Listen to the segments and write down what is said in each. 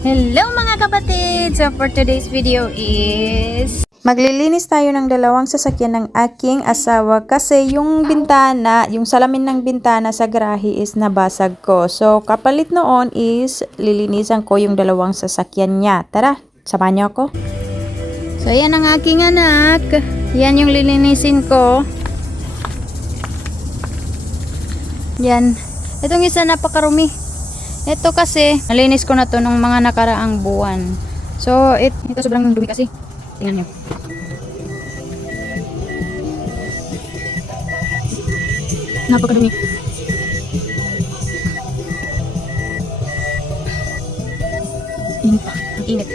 Hello mga kapatid! So for today's video is Maglilinis tayo ng dalawang sasakyan ng aking asawa kasi yung bintana, yung salamin ng bintana sa garahe is nabasag ko. So kapalit noon is lilinisan ko yung dalawang sasakyan niya. Tara, samahan niyo ako. so yan ang aking anak. Yan yung lilinisin ko. Yan. Itong isa napakarumi. Ito kasi, nalinis ko na to nung mga nakaraang buwan. So, ito sobrang dumi kasi. Tingnan nyo. Napakadumi. Init pa. Ang init.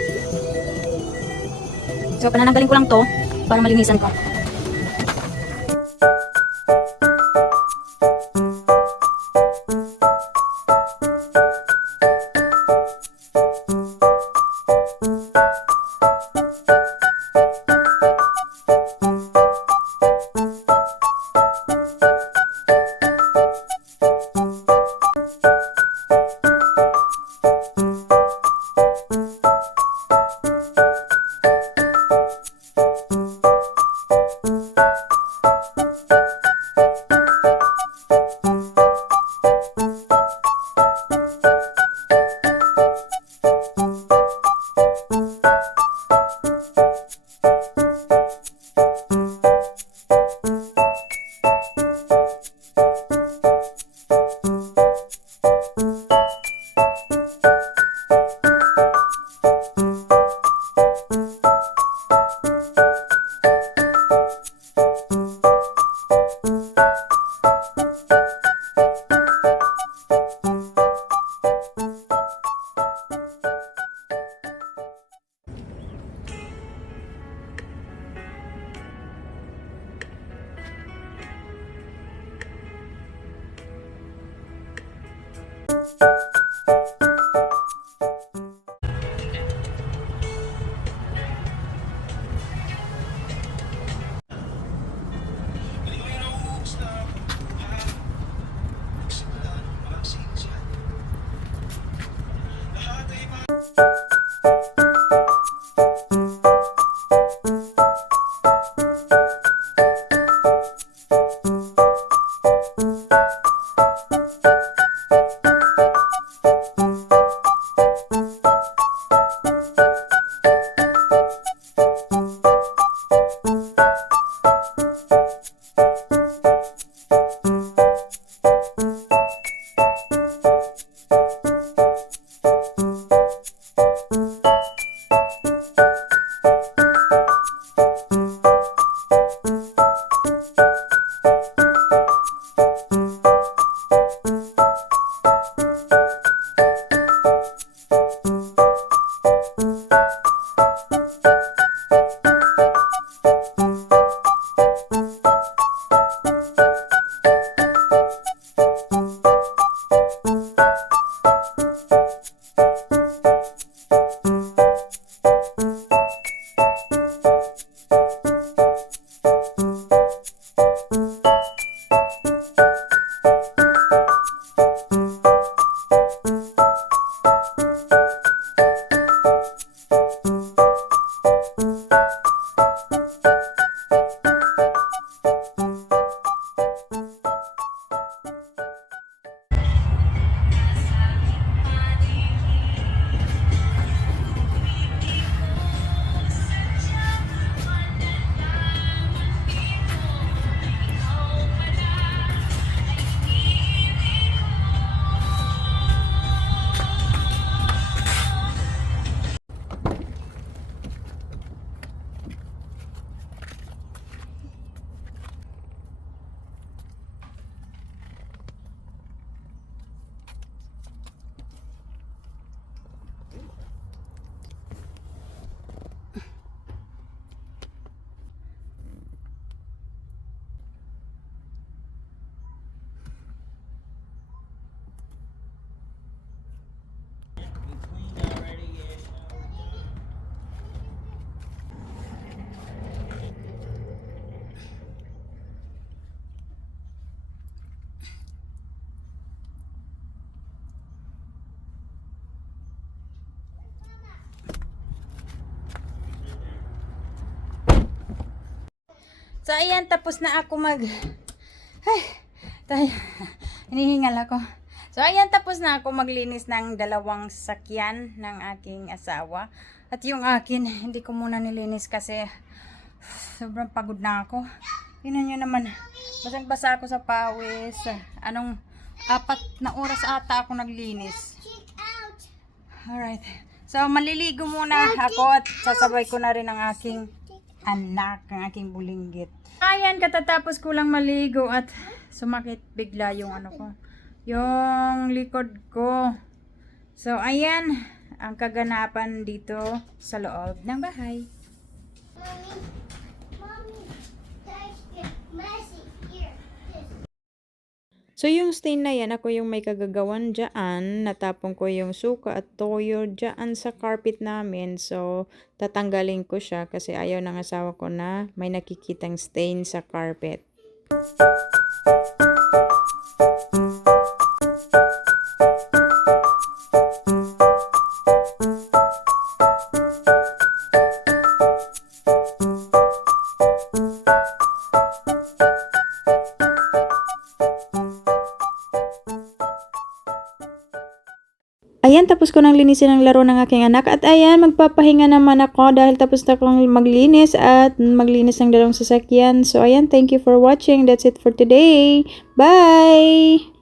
So, panananggalin ko lang to para malinisan ko. So, ayan, tapos na ako Ay, tayo. Hinihingal ako. So, ayan, tapos na ako maglinis ng dalawang sasakyan ng aking asawa. At yung akin, hindi ko muna nilinis kasi sobrang pagod na ako. Tingnan nyo naman, basang-basa ako sa pawis. 4 na oras ata ako naglinis. Alright. So, maliligo muna ako at sasabay ko na rin ang aking anak, ang aking bulinggit. Ayan, katatapos ko lang maligo at sumakit bigla yung yung likod ko. So, ayan ang kaganapan dito sa loob ng bahay. So, yung stain na yan, ako yung may kagagawan dyan. Natapon ko yung suka at toyo dyan sa carpet namin. So, tatanggalin ko siya kasi ayaw ng asawa ko na may nakikitang stain sa carpet. Ayan, tapos ko nang linisin ang laro ng aking anak. At ayan, magpapahinga naman ako dahil tapos na akong maglinis at maglinis ng dalawang sasakyan. So ayan, thank you for watching. That's it for today. Bye!